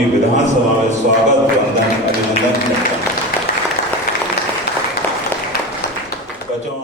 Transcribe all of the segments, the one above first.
अपनी विधानसभा में स्वागत वंदन अभिनंदन करता हूं। बच्चों,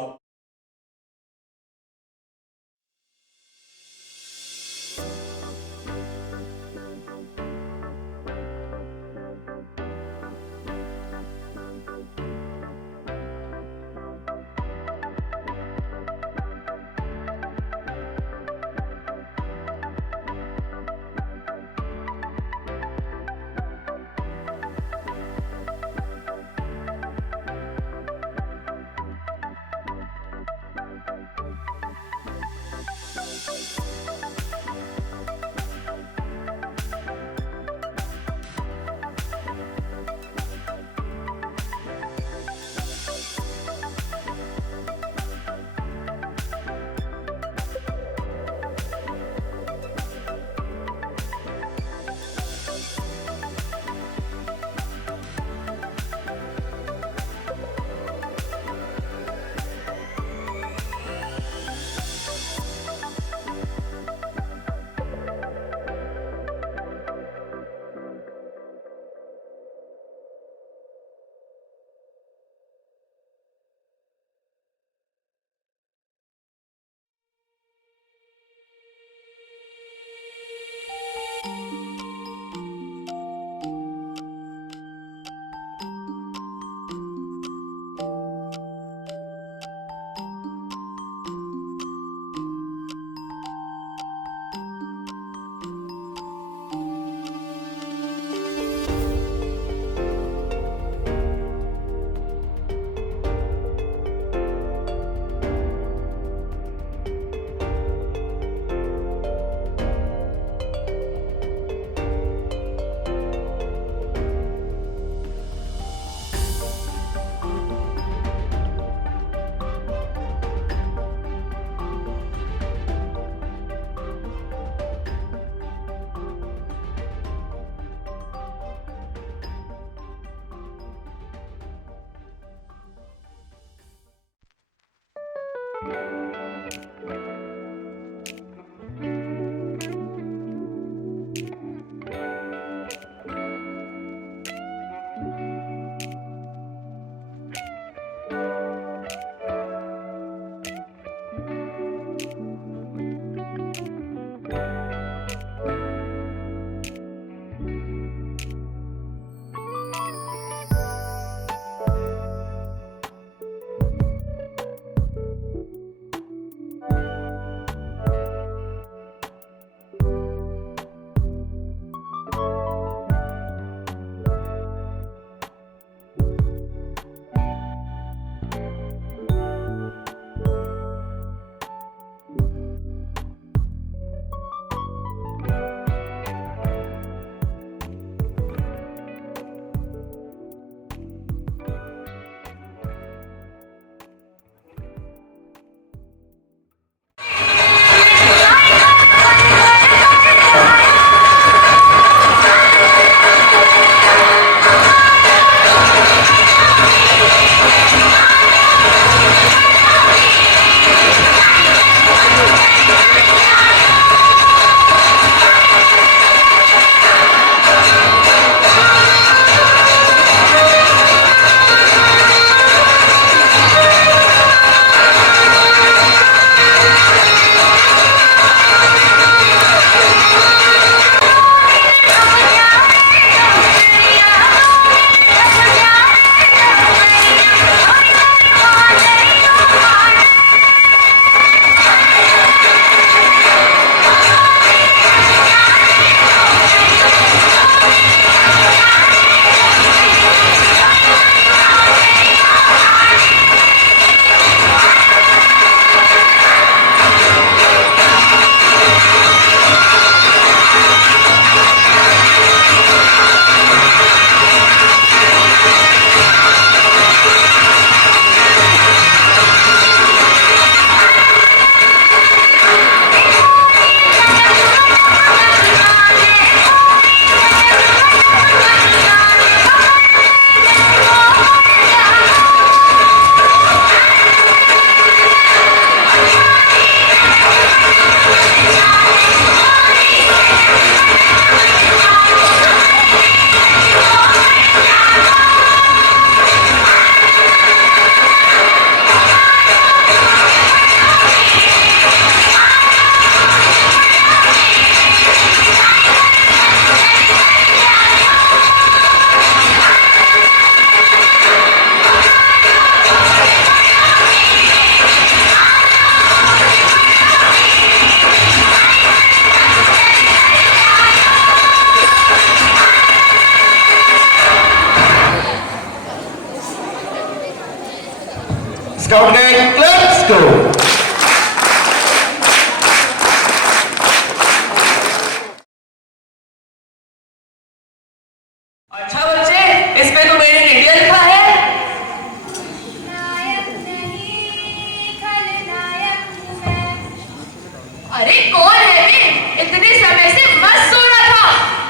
अरे कौन है बे? इतने समय से मस्त सो रहा था,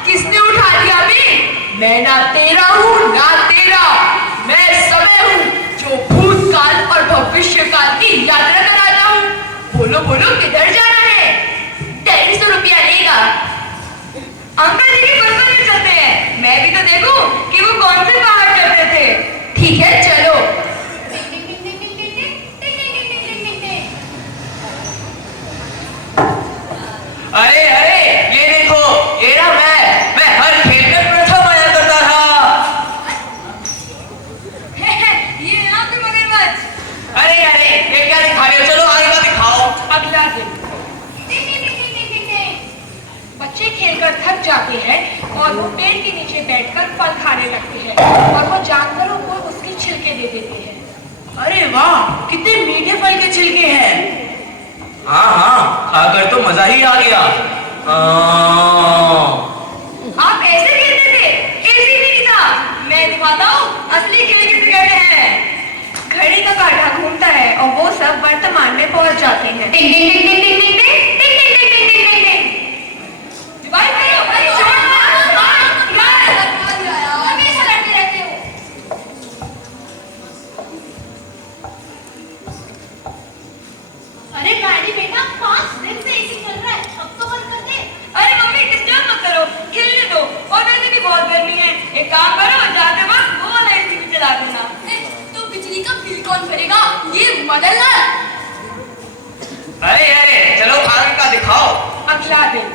किसने उठा दिया बे? मैं ना तेरा हूँ ना तेरा, मैं समय हूँ जो भूतकाल और भविष्यकाल की यात्रा कराता हूँ। बोलो बोलो किधर जाना है? 250 रुपया लेगा। अंकल जी की बस में चलते हैं, मैं भी तो देखूं कि वो कौन से पहाड़ चढ़ रहे थे। ठीक है चलो। अरे अरे ये देखो, ये ना मैं हर खेल में प्रथम आया करता था। ये ना तो मगरमच्छ। अरे अरे ये क्या दिखा रहे हो? चलो आगे का दिखाओ। अगला दिन। बच्चे खेलकर थक जाते हैं और वो पेड़ के नीचे बैठकर फल खाने लगते हैं और वो जानवरों को उसके छिलके दे देते हैं। अरे वाह, कितने मीठे फल के छिलके हैं। हाँ खाकर तो मजा ही आ गया। आप ऐसे खेलते थे? ऐसे नहीं था। मैं दिखाता हूँ असली खेल किसे कहते हैं। घड़ी का कांटा घूमता है और वो सब वर्तमान में पहुंच जाते हैं। टिंग टिंग टिंग टिंग टिंग टिंग टिंग टिंग टिंग टिंग टिंग टिंग टिंग। भाई हमेशा लड़ते रहते हो। अरे गाड़ी बेटा 5 दिन से एसी चल रहा है, अब तो बंद कर दे। अरे मम्मी डिस्टर्ब मत करो, खेलने दो। और वैसे भी बहुत गर्मी है, एक काम करो जाते वक्त वो वाला एसी भी चला देना। तो बिजली का बिल कौन भरेगा? ये मदनलाल। अरे अरे चलो आगे का दिखाओ। अगला दिन।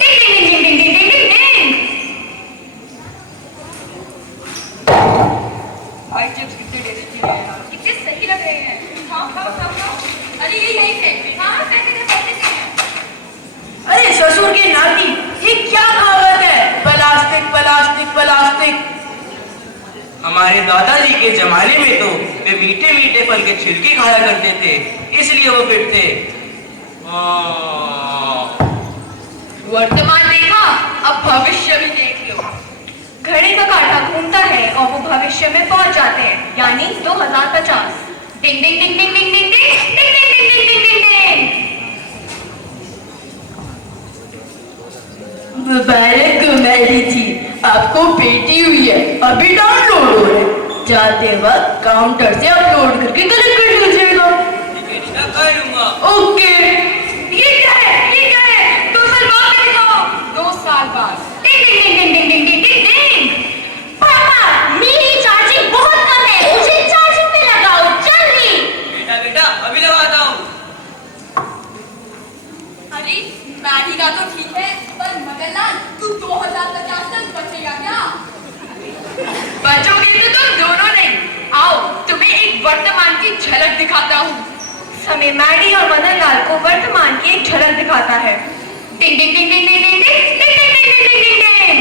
टिंग टिंग टिंग टिंग टिंग टिंग टिंग टिंग। भाई चिप्स कितने टेस्टी हैं यार, कितने सही लग रहे हैं। खाओ खाओ खाओ खाओ। अरे ये यही फेंक दे। हाँ फेंक दे फेंक दे। अरे ससुर के नाती, ये क्या कहावत है? Plastic plastic plastic. हमारे दादाजी के जमाने में तो वे मीठे मीठे फल के छिलके खाया करते थे, इसलिए वो फिट थे। वर्तमान देखा, अब भविष्य भी देख लो। घड़ी का कांटा घूमता है और वो भविष्य में पहुंच जाते हैं, यानी 2050। टिंग टिंग टिंग टिंग टिंग टिंग टिंग टिंग टिंग टिंग टिंग टिंग टिंग। मुबारक हो मैरी जी, आपको बेटी हुई है, अभी डाउनलोड हो रहा है। जाते वक्त काउंटर से अपलोड करके कलेक्ट कर लीजिएगा। ओके। ये क्या है? ये क्या है? 2 साल बाद में दिखाओ। 2 साल बाद। टिंग टिंग टिंग टिंग टिंग टिंग टिंग टिंग। पापा मेरी चार्जिंग बहुत कम है, मुझे चार्जिंग पे लगाओ जल्दी। बेटा बेटा अभी लगाता हूँ। अरे मैडी का तो ठीक है, पर मदनलाल तू 2050 तक बचेगा क्या? बचोगे तो तुम दोनों नहीं। आओ तुम्हें एक वर्तमान की झलक दिखाता हूँ। समय मैडी और मदनलाल को वर्तमान की एक झलक दिखाता है। टिंग टिंग टिंग टिंग टिंग टिंग टिंग टिंग टिंग टिंग टिंग टिंग।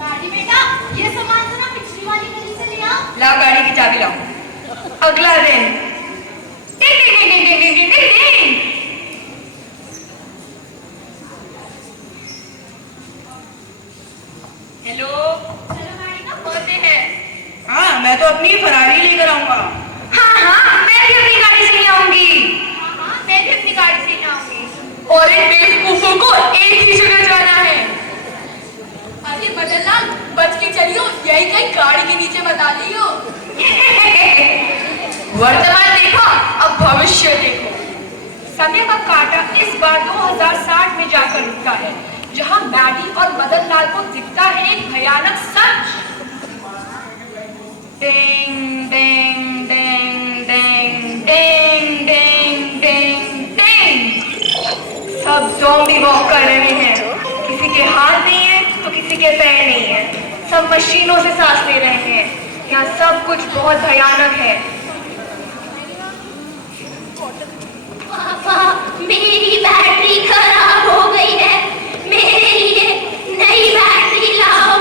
मैडी बेटा ये सामान तो ना पिछली वाली गली से ले आओ। लाओ गाड़ी की चाबी लाओ। अगला दिन। टिंग टिंग टिंग टिंग टिंग टिंग टिंग टिंग। हेलो चलो मैडी का कौन है? हाँ, मैं तो अपनी फरारी लेकर आऊंगा। हाँ मैं भी अपनी गाड़ी से ही आऊंगी। हाँ मैं भी अपनी गाड़ी से जाऊंगी। और इन बेवकूफों को एक ही जगह जाना है। अरे मदनलाल बच के चलियो, यही कहीं गाड़ी के नीचे बता लियो। वर्तमान देखा, अब भविष्य देखो। समय का कांटा इस बार 2060 में जाकर रुकता है, जहां मैडी और मदनलाल को दिखता है एक भयानक सच। टिंग टिंग टिंग टिंग टिंग टिंग टिंग टिंग। सब ज़ॉम्बी वॉक कर रहे हैं, किसी के हाथ नहीं है तो किसी के पैर नहीं है, सब मशीनों से सांस ले रहे हैं। यहाँ सब कुछ बहुत भयानक है। पापा मेरी बैटरी खराब हो गई है, मेरे लिए नई बैटरी लाओ।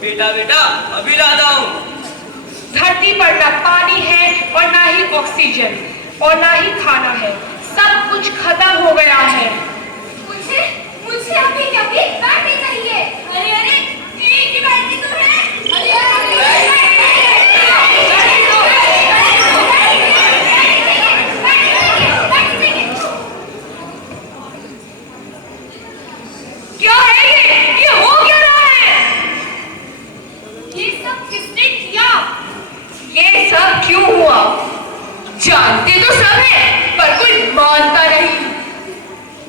बेटा बेटा अभी लाता हूँ। धरती पर ना पानी है और ना ही ऑक्सीजन और ना ही खाना है, सब कुछ खत्म हो गया है। मुझे मुझे अभी अभी बैटरी चाहिए। अरे अरे एक ही बैटरी तो है। अरे अरे जानते तो सब है पर कोई मानता नहीं।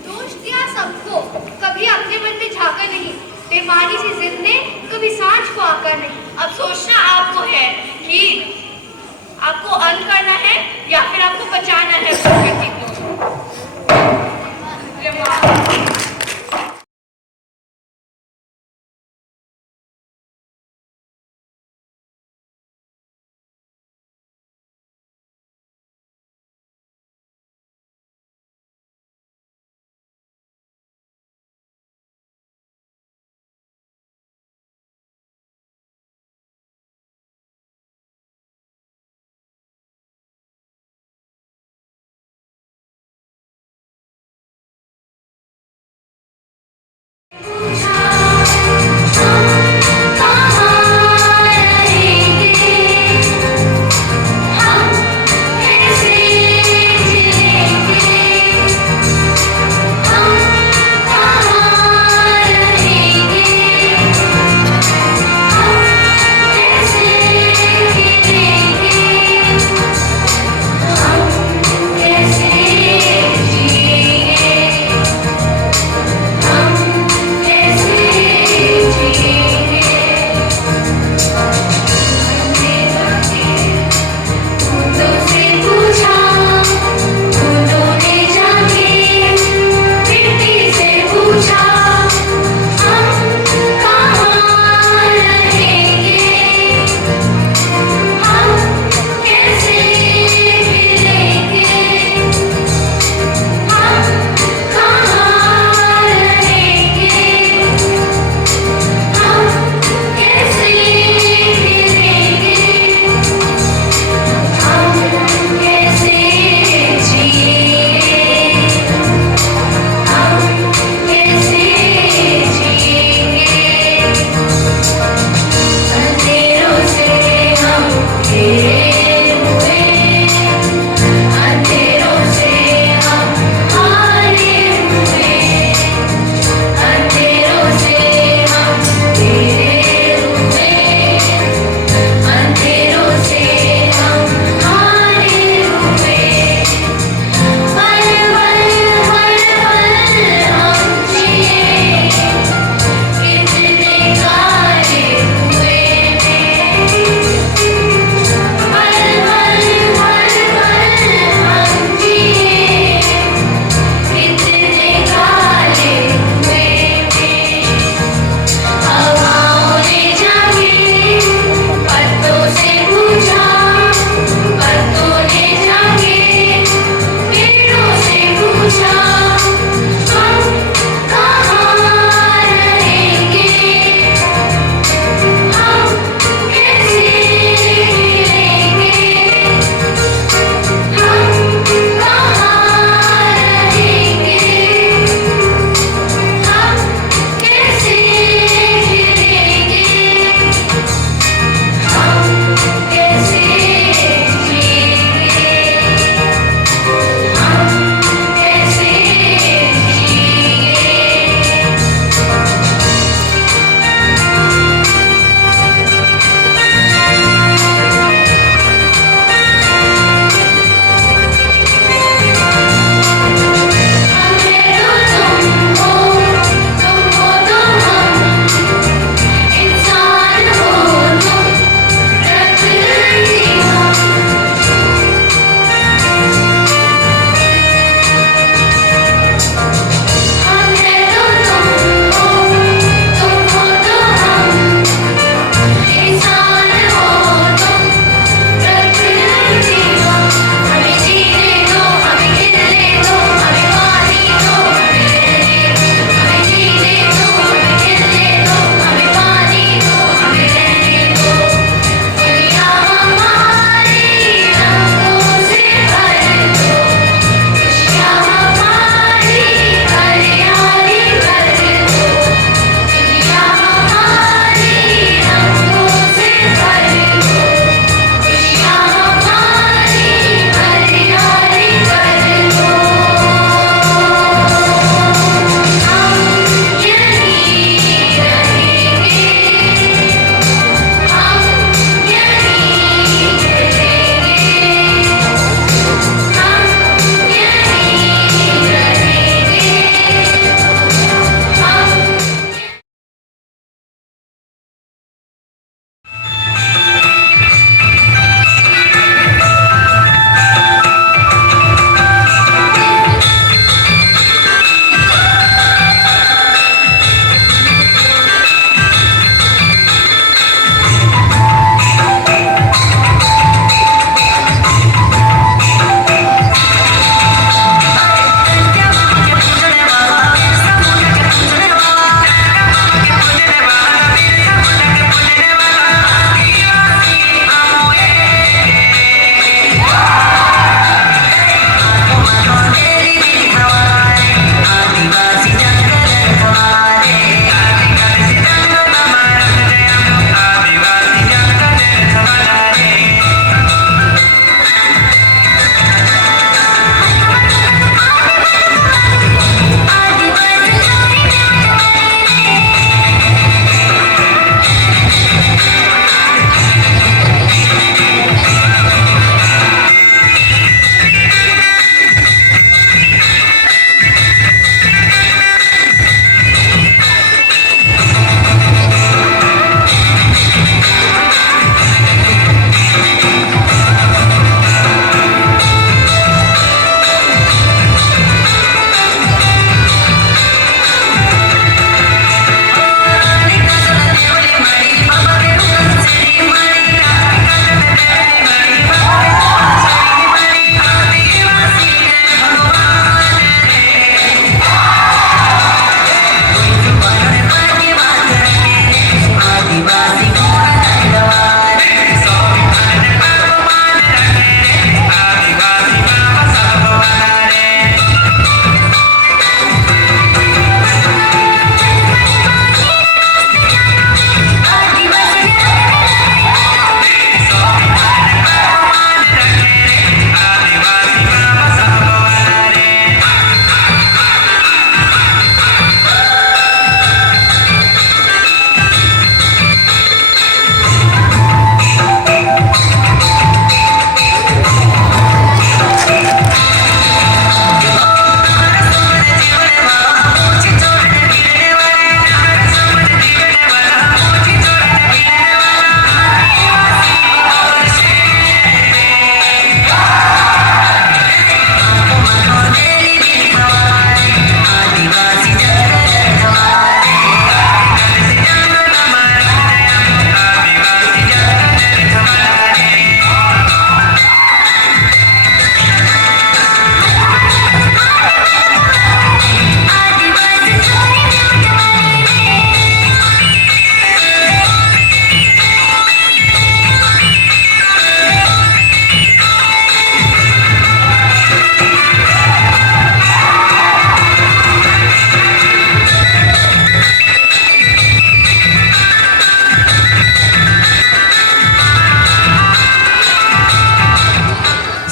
दोष दिया सबको, कभी अपने मन में झांका नहीं। बेमानी सी जिद ने कभी सांझ को आकर नहीं। अब सोचना आपको है कि आपको अन करना है या फिर आपको बचाना है प्रकृति को।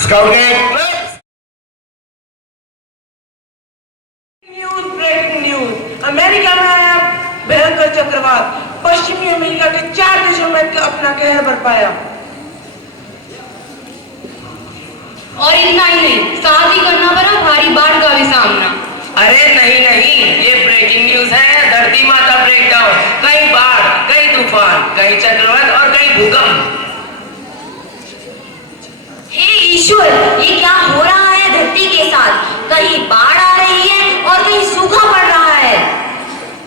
Scouting news, breaking news. America में आया भयंकर चक्रवात, पश्चिमी अमेरिका के 4 देशों में अपना कहर बरपाया। और इतना ही नहीं, साथ ही करना पड़ा भारी बाढ़ का भी सामना। अरे नहीं नहीं, ये ब्रेकिंग न्यूज है। धरती माता ब्रेकडाउन, कहीं बाढ़, कहीं तूफान, कहीं चक्रवात और कहीं भूकंप। हे ईश्वर, ये क्या हो रहा है धरती के साथ? कहीं बाढ़ आ रही है और कहीं सूखा पड़ रहा है।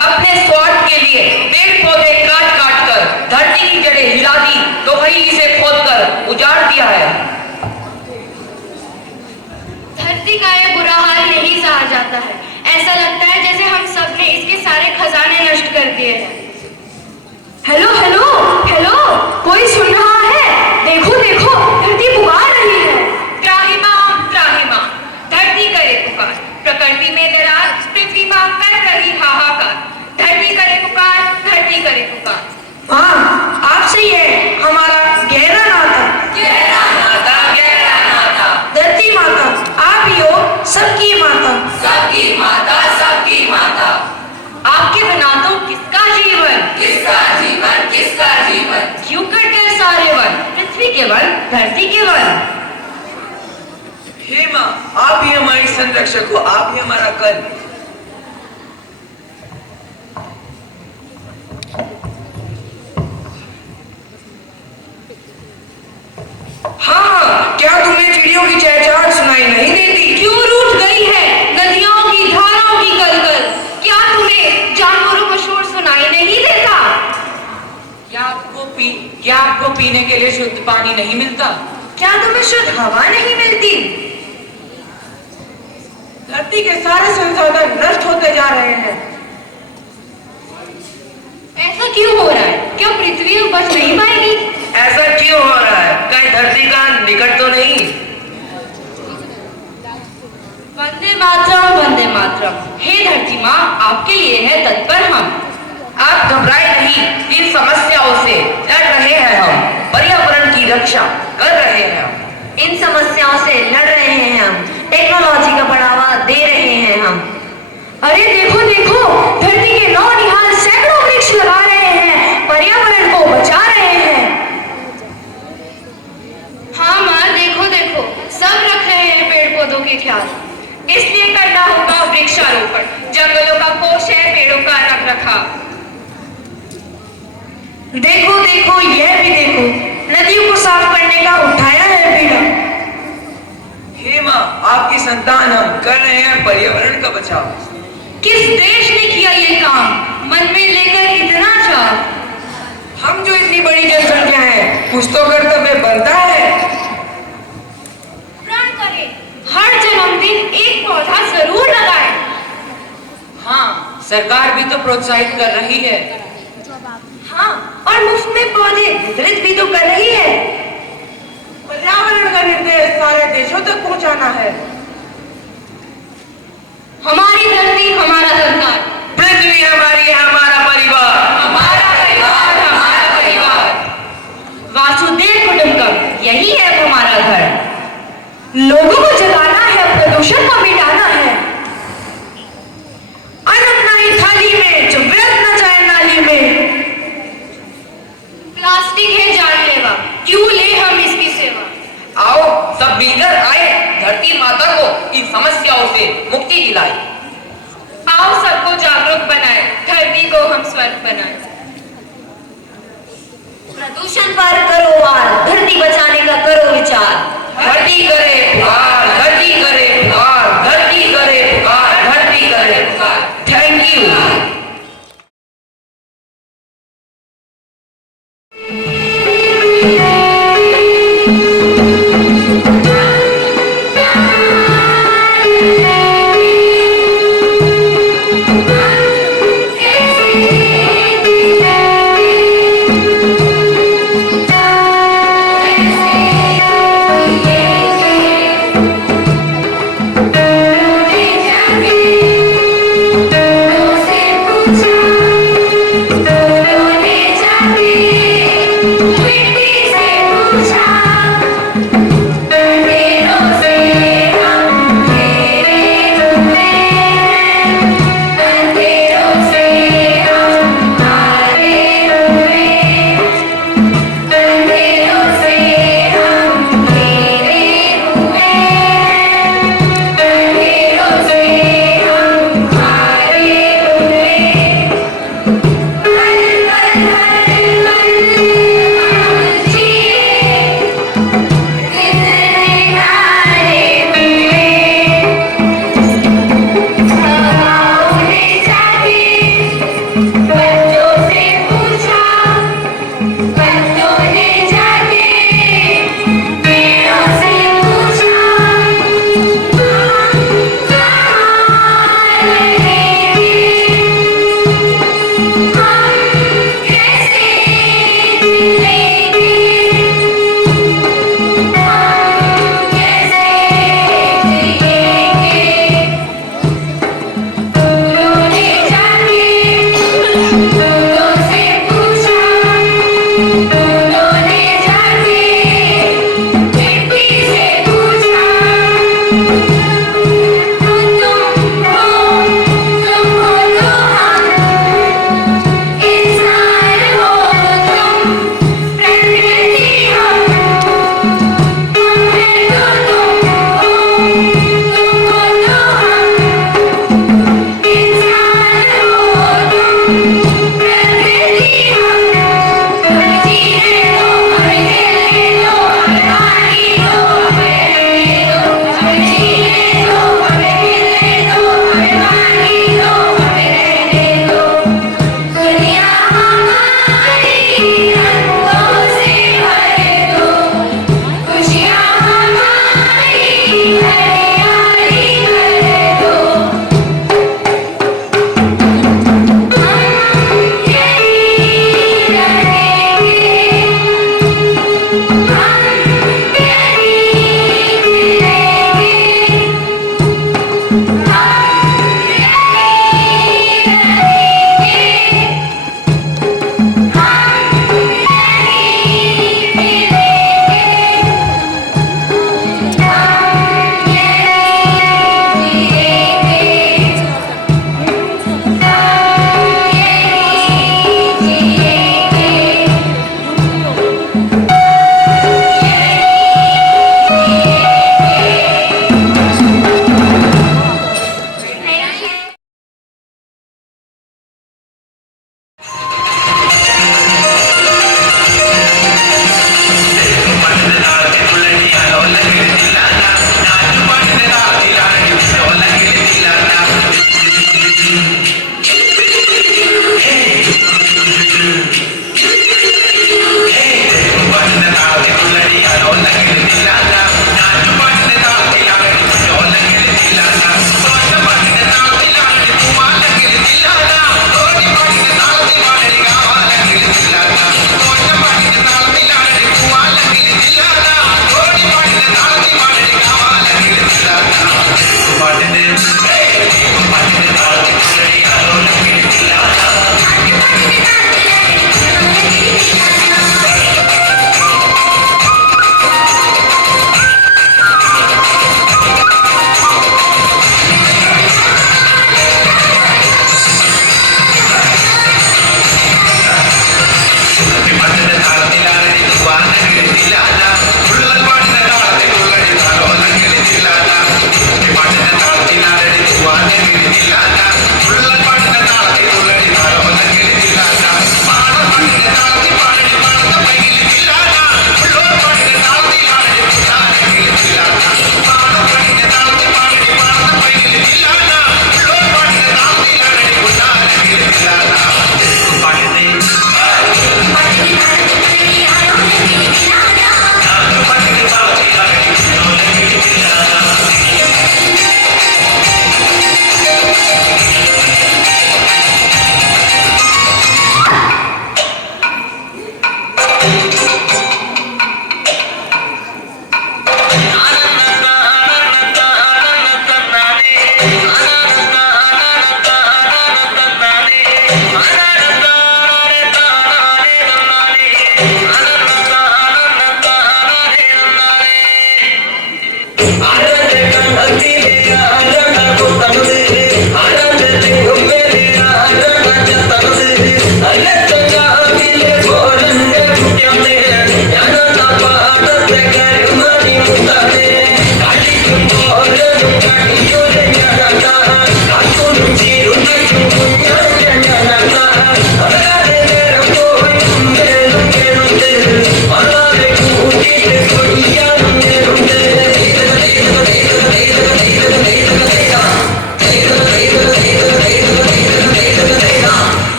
अपने स्वार्थ के लिए पेड़ पौधे काट काट कर धरती की जड़ें हिला दी, तो वही इसे खोद कर उजाड़ दिया है। धरती का ये बुरा हाल नहीं सहा जाता है। ऐसा लगता है जैसे हम सब ने इसके सारे खजाने नष्ट कर दिए हैं। हेलो हेलो हेलो, कोई सुन रहा है? देखो देखो, धरती पुकार रही है। त्राहिमाम त्राहिमाम, धरती करे पुकार। प्रकृति में दरार, पृथ्वी मां कर रही हाहाकार। धरती करे पुकार, धरती करे पुकार। हाँ, आप सही है। हमारा गहरा नाता, गहरा नाता, गहरा नाता। धरती माता आप ही हो, सबकी माता, सबकी माता, सबकी माता। आपके बिना तो किसका जीवन, किसका जीवन, किसका जीवन। क्यों कट गए सारे वन, पृथ्वी के वन, धरती के वन। हे माँ, आप ही हमारी संरक्षक हो, आप ही हमारा कल। हाँ, क्या तुम्हें चिड़ियों की चहचहाट सुनाई नहीं देती? क्यों रूठ गई है नदियों की धाराओं की गलगल? क्या तुम्हें जानवरों का शोर सुनाई नहीं देता? क्या आपको पीने के लिए शुद्ध पानी नहीं मिलता? क्या तुम्हें शुद्ध हवा नहीं मिलती? धरती के सारे संसाधन नष्ट होते जा रहे हैं। ऐसा क्यों हो रहा है? क्या पृथ्वी बच नहीं पाएगी? ऐसा क्यों हो रहा है? कहीं धरती का निकट तो नहीं? वंदे मातरम, वंदे मातरम। हे धरती माँ, आपके लिए है तत्पर हम। आप घबराए नहीं, इन समस्याओं से लड़ रहे हैं हम। पर्यावरण की रक्षा कर रहे हैं हम। इन समस्याओं से लड़ रहे हैं हम, टेक्नोलॉजी का बढ़ावा दे रहे हैं हम। अरे देखो देखो, धरती के नौनिहाल सैकड़ों वृक्ष लगा रहे हैं, पर्यावरण को बचा रहे हैं। हाँ माँ, देखो देखो, सब रख रहे हैं पेड़ पौधों के ख्याल। इसलिए करना होगा वृक्षारोपण। जंगलों का कोष है पेड़ों का रख रखाव। देखो देखो, यह भी देखो, नदियों को साफ करने का उठाया है बीड़ा। हे माँ, आपकी संतान हम कर रहे हैं पर्यावरण का बचाव। किस देश ने किया ये काम, मन में लेकर इतना चाव? हम जो इतनी बड़ी जनसंख्या है, कुछ तो कर्तव्य बनता है। प्रण करें, हर जन्मदिन एक पौधा जरूर लगाएं। हाँ, सरकार भी तो प्रोत्साहित कर रही है। हाँ, और मुफ्त में पौधे वितरित भी तो कर रही है। पर्यावरण का निर्देश सारे देशों तक पहुंचाना है। हमारी धरती हमारा सरकार, पृथ्वी हमारी है, हमारा परिवार। हमारा परिवार हमारा परिवार। वासुदेव कुटुंबकम, यही है हमारा घर। लोगों को जगाना है, प्रदूषण को मिटाना है। अन्न अपनाई थाली में, जो व्यर्थ न जाए नाली में। प्लास्टिक है जानलेवा, क्यों ले हम इसकी सेवा? आओ सब मिलकर आए, धरती माता को इन समस्याओं से मुक्ति दिलाए। आओ सबको जागरूक बनाए, धरती को हम स्वर्ग बनाए। प्रदूषण पर करो वार, धरती बचाने का करो विचार। धरती करे पुकार, धरती करे पुकार, धरती करे पुकार, धरती करे पुकार। Thank you. Yeah.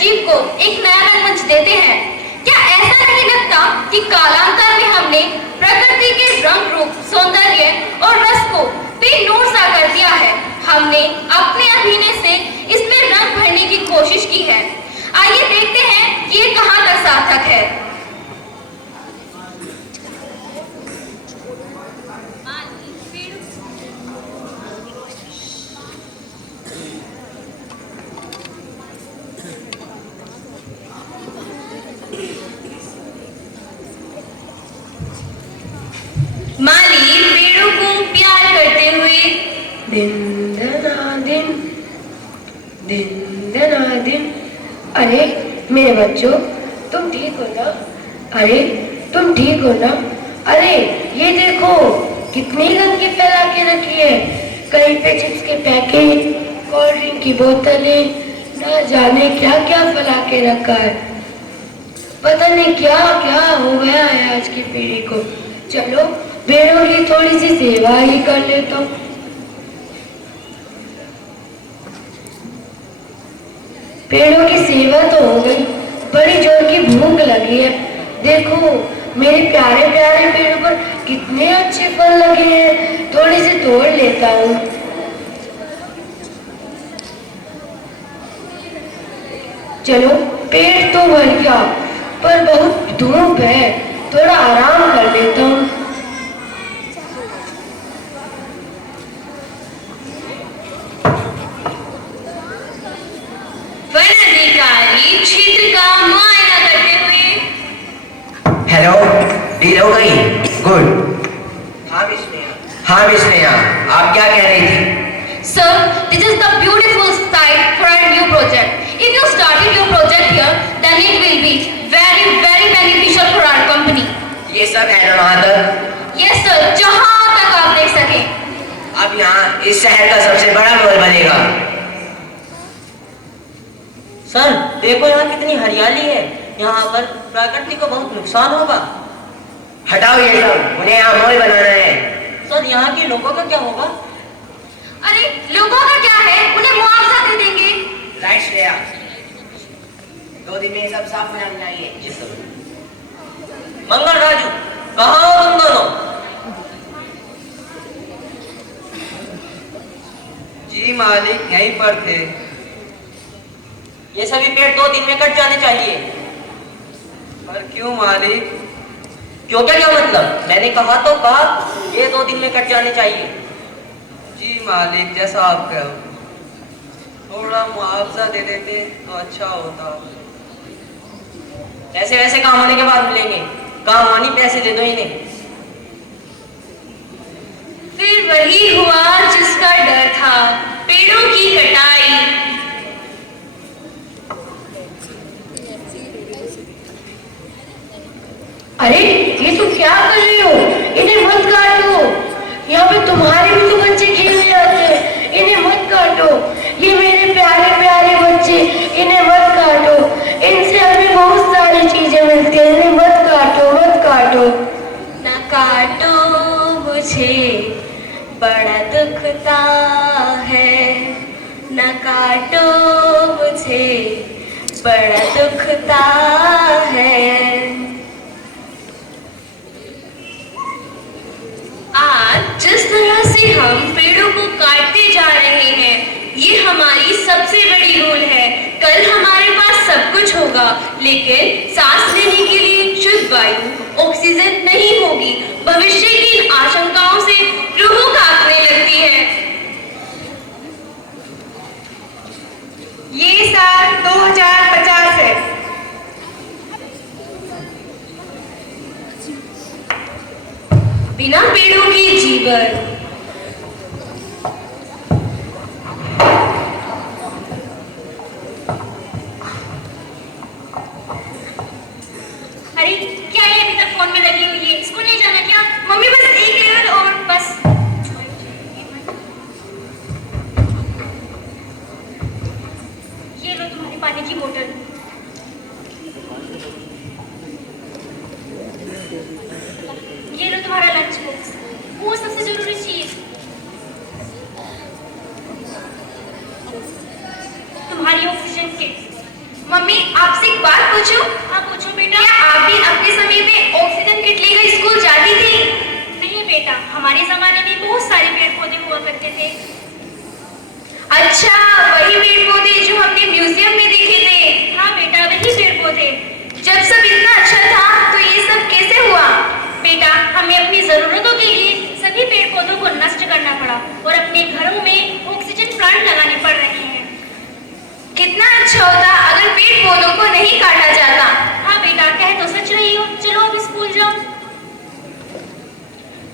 सजीव को एक नया रंगमंच देते हैं। क्या ऐसा नहीं लगता कि कालांतर में हमने प्रकृति के रंग रूप, सौंदर्य और रस को बेनूर सा कर दिया है। हमने अपने अभिनय से इसमें रंग भरने की कोशिश की है। आइए देखते हैं कि ये कहाँ तक सार्थक है। माली पेड़ों को प्यार करते हुए दिन दना दिन। अरे मेरे बच्चों, तुम ठीक हो ना? अरे तुम ठीक हो ना? अरे ये देखो कितनी गंदगी फैला के रखी है। कहीं पे चिप्स के पैकेट, कोल्ड ड्रिंक की बोतलें, ना जाने क्या क्या फैला के रखा है। पता नहीं क्या क्या हो गया है आज की पीढ़ी को। चलो पेड़ों की थोड़ी सी सेवा ही कर लेता हूँ। पेड़ों की सेवा तो हो गई, बड़ी जोर की भूख लगी है। देखो मेरे प्यारे प्यारे पेड़ों पर कितने अच्छे फल लगे हैं, थोड़ी सी तोड़ लेता हूँ। चलो पेट तो भर गया, पर बहुत धूप है, थोड़ा आराम कर लेता हूँ। वन अधिकारी क्षेत्र का मुआयना करते हुए हेलो, डील हो गई? गुड। हाँ मिस नेहा, आप क्या कह रही थी? Sir, this is the beautiful site for our new project. If you started your project here, then it will be very, very beneficial for our company. ये सब है ना वहाँ तक? Yes, sir. जहाँ तक आप देख सकें। अब यहाँ इस शहर का सबसे बड़ा मॉल बनेगा। सर देखो यहाँ कितनी हरियाली है, यहाँ पर प्रकृति को बहुत नुकसान होगा। हटाओ ये सब, उन्हें यहाँ मॉल बनाना है। सर यहाँ के लोगों का क्या होगा? अरे लोगों का क्या है, उन्हें मुआवजा दे देंगे। राइट श्रेया, 2 दिन में सब साफ बनाना चाहिए। मंगल राजू, कहाँ हो तुम दोनों? जी मालिक, यहीं पर थे। ये सभी पेड़ 2 दिन में कट जाने चाहिए। पर क्यों मालिक? क्यों क्या मतलब? मैंने कहा तो कहा, ये 2 दिन में कट जाने चाहिए। जी मालिक, जैसा आप कहो। थोड़ा मुआवजा दे देते तो अच्छा होता। पैसे वैसे काम होने के बाद मिलेंगे, काम होनी पैसे दे दो इन्हें। फिर वही हुआ जिसका डर था, पेड़ों की कटाई। अरे ये तो क्या कर रहे हो? इन्हें मत काटो, यहाँ पे तुम्हारे भी तो बच्चे खेलने जाते हैं, इन्हें मत काटो। ये मेरे प्यारे प्यारे बच्चे, इन्हें मत काटो, इनसे हमें बहुत सारी चीजें मिलती हैं, इन्हें मत काटो, मत काटो। न काटो मुझे, बड़ा दुखता है। न काटो मुझे, बड़ा दुखता है। आज जिस तरह से हम पेड़ों को काटते जा रहे हैं, ये हमारी सबसे बड़ी भूल है। कल हमारे पास सब कुछ होगा, लेकिन सांस लेने के लिए शुद्ध वायु, ऑक्सीजन नहीं होगी। भविष्य की इन आशंकाओं से रूह कांपने लगती है। ये साल 2050 है। बिना पेड़ों के जीवन। अरे क्या ये अभी तक फोन में लगी हुई है? इसको नहीं जाना क्या? मम्मी बस एक लेवल आपसे एक बात पूछूं? हाँ पूछो बेटा। क्या आप भी अपने समय में ऑक्सीजन किट लेकर स्कूल जाती थी? नहीं बेटा, हमारे जमाने में बहुत सारे पेड़ पौधे हुआ करते थे। अच्छा, वही पेड़ पौधे जो हमने म्यूजियम में देखे थे? हाँ बेटा, वही पेड़ पौधे। जब सब इतना अच्छा था तो ये सब कैसे हुआ? बेटा, हमें अपनी जरूरतों के लिए सभी पेड़ पौधों को नष्ट करना पड़ा और अपने घरों में ऑक्सीजन प्लांट लगाने पड़ रहे हैं। कितना अच्छा होता अगर पेड़ पौधों को नहीं काटा जाता। हाँ बेटा, कह तो सच रही हो। चलो अब स्कूल जाओ।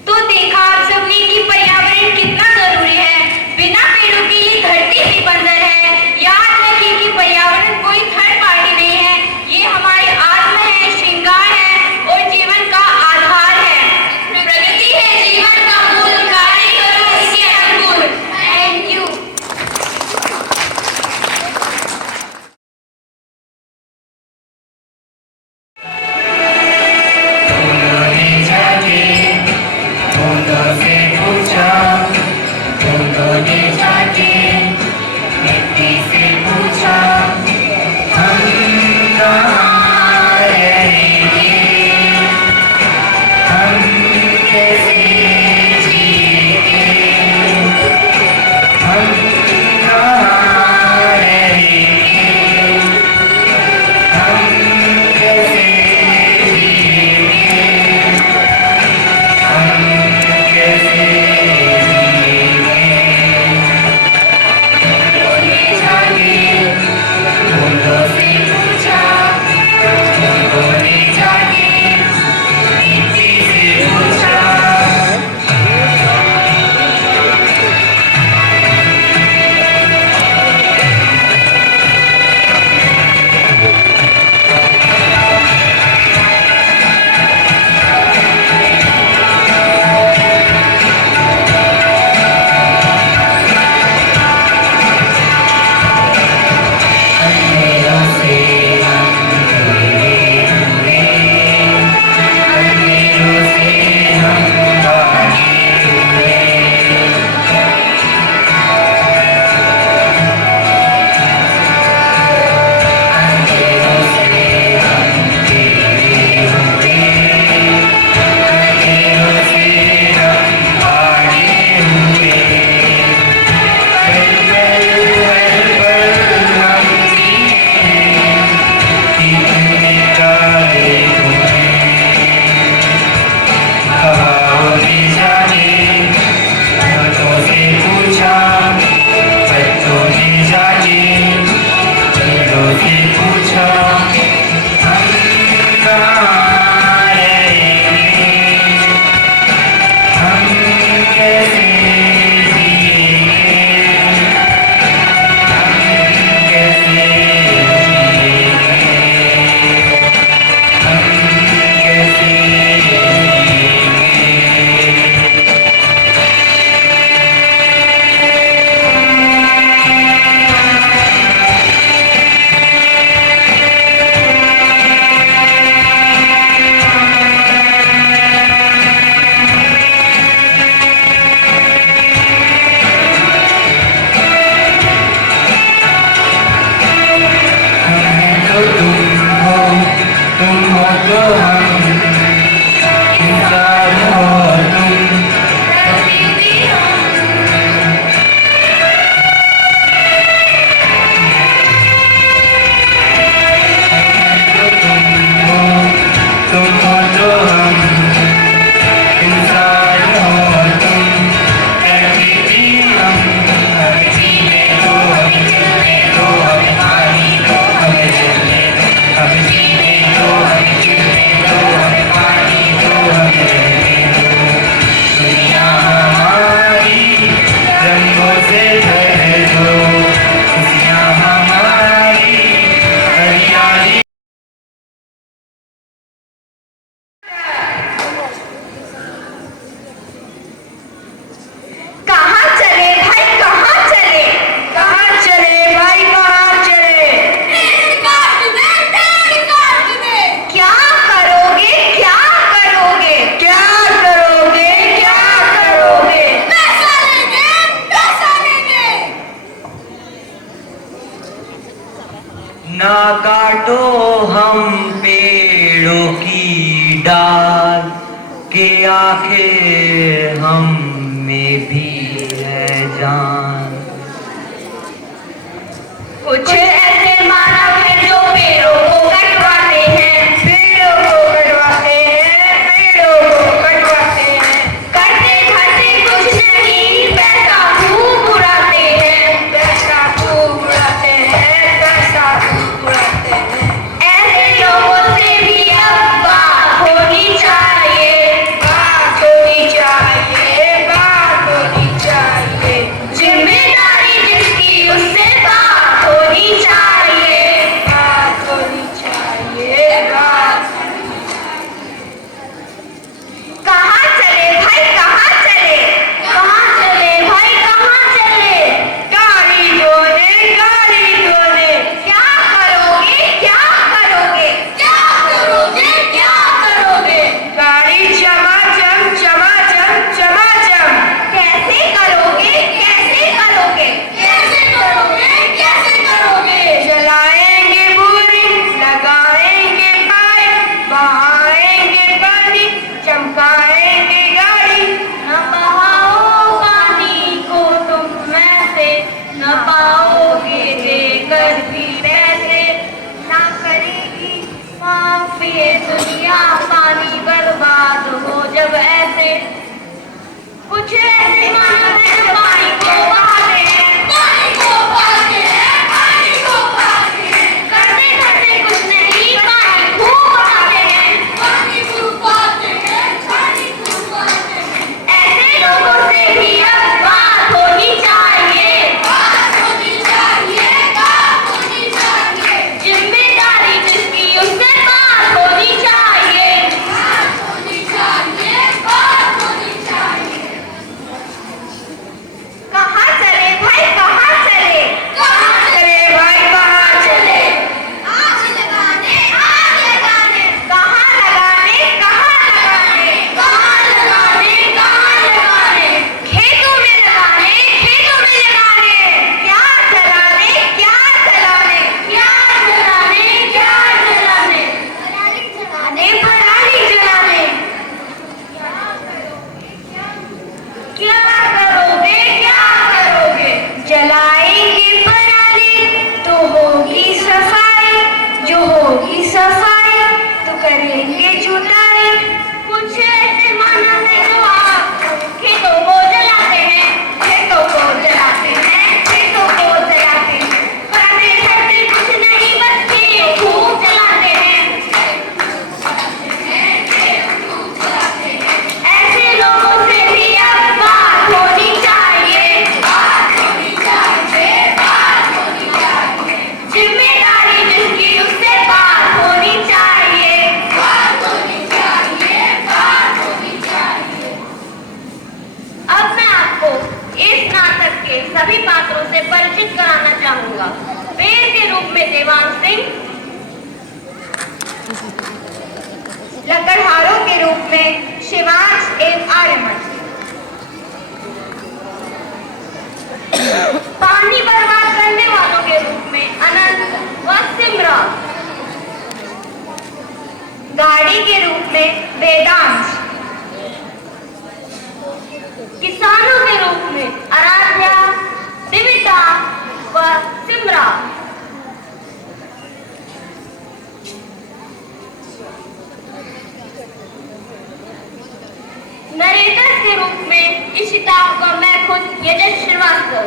तो देखा आप सबने कि पर्यावरण कितना जरूरी है। बिना पेड़ों के ये धरती भी बंजर है। याद रखिए कि पर्यावरण कोई थर्ड पार्टी नहीं है, ये हमारी आत्मा है, श्रृंगार है और जीवन का आधार है। प्रगति है जीवन का मूल, कार्य करो इसके अनुकूल। Thank you. ना काटो हम पेड़ों की डाल के आखिर हम में भी है जान। कुछ ऐसे मानव हैं जो पेड़ों को कटवाते हैं, पेड़ों को कटवाते हैं, पेड़ों को कटवाते हैं। करते धरते कुछ नहीं, पैसा खूब उड़ाते हैं, पैसा खूब उड़ाते हैं, पैसा खूब उड़ाते हैं। ऐसे लोगों से भी अब बात होनी चाहिए, बात होनी चाहिए, बात होनी चाहिए। जिम्मेदारी जिसकी उससे बात होनी चाहिए, बात होनी चाहिए, बात। कहाँ चले भाई कहाँ चले, कहाँ चले भाई कहाँ चले। गाड़ी धोने क्या करोगे क्या करोगे, क्या करोगे क्या करोगे। गाड़ी चमाचम चमाचम चमाचम। कैसे करोगे कैसे करोगे, कैसे करोगे कैसे करोगे। जलाएंगे बोरिंग, लगाएंगे पाइप, बहाएंगे पानी, चमकाएंगे गाड़ी। न बहाओ पानी को तुम में से, न पाओगे देकर भी पैसे। ना करेगी माफ ये दुनिया, पानी बर्बाद हो जब ऐसे। कुछ ऐसे मानव हैं जो पानी को बहाते हैं, पानी को बहाते हैं, पानी को बहाते हैं। करते धरते कुछ नहीं, पानी खूब बहाते हैं, पानी खूब बहाते हैं, पानी खूब बहाते हैं। ऐसे लोगों से भी अब बात होनी चाहिए, बात होनी चाहिए, बात होनी चाहिए। जिम्मेदारी जिसकी उससे बात होनी चाहिए, बात होनी चाहिए, बात होनी चाहिए। कहाँ चले भाई कहाँ चले, कहाँ चले भाई कहाँ चले। आग लगाने आग लगाने, कहाँ लगाने कहाँ लगाने, कहाँ लगाने कहाँ लगाने। खेतों में लगाने, खेतों में लगाने। क्या जलाने क्या जलाने, क्या जलाने क्या जलाने। पराली जलाने, क्या करोगे क्या करोगे। जलाएंगे पराली तो होगी सफाई, जो होगी सफाई तो करेंगे जुताई। कुछ ऐसे मानव हैं जो आप खेतों को जलाते हैं, खेतों को जलाते हैं, खेतों को जलाते हैं। करते धरते कुछ नहीं बस खेत खूब जलाते हैं। ऐसे लोगों से भी अब बात होनी चाहिए, बात होनी चाहिए, बात होनी चाहिए। जिम्मेदारी जिसकी उससे बात होनी चाहिए, बात होनी चाहिए, बात होनी चाहिए। अब मैं आपको इस नाटक के सभी पात्रों से परिचित कराना चाहूंगा। पेड़ के रूप में देवांश सिंह, लकड़हारों के रूप में शिवांश एवं आर्यमन, पानी बर्बाद करने वालों के रूप में अनंत व सिमरा, गाड़ी के रूप में वेदांश, किसानों के रूप में आराध्या, दिविता व सिमरा, नरेटर के रूप में इशिता व मैं खुद यजस श्रीवास्तव।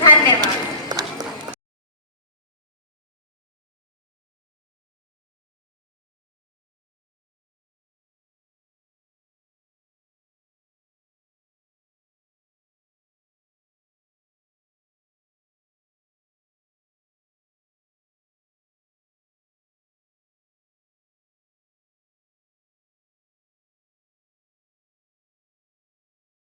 धन्यवाद।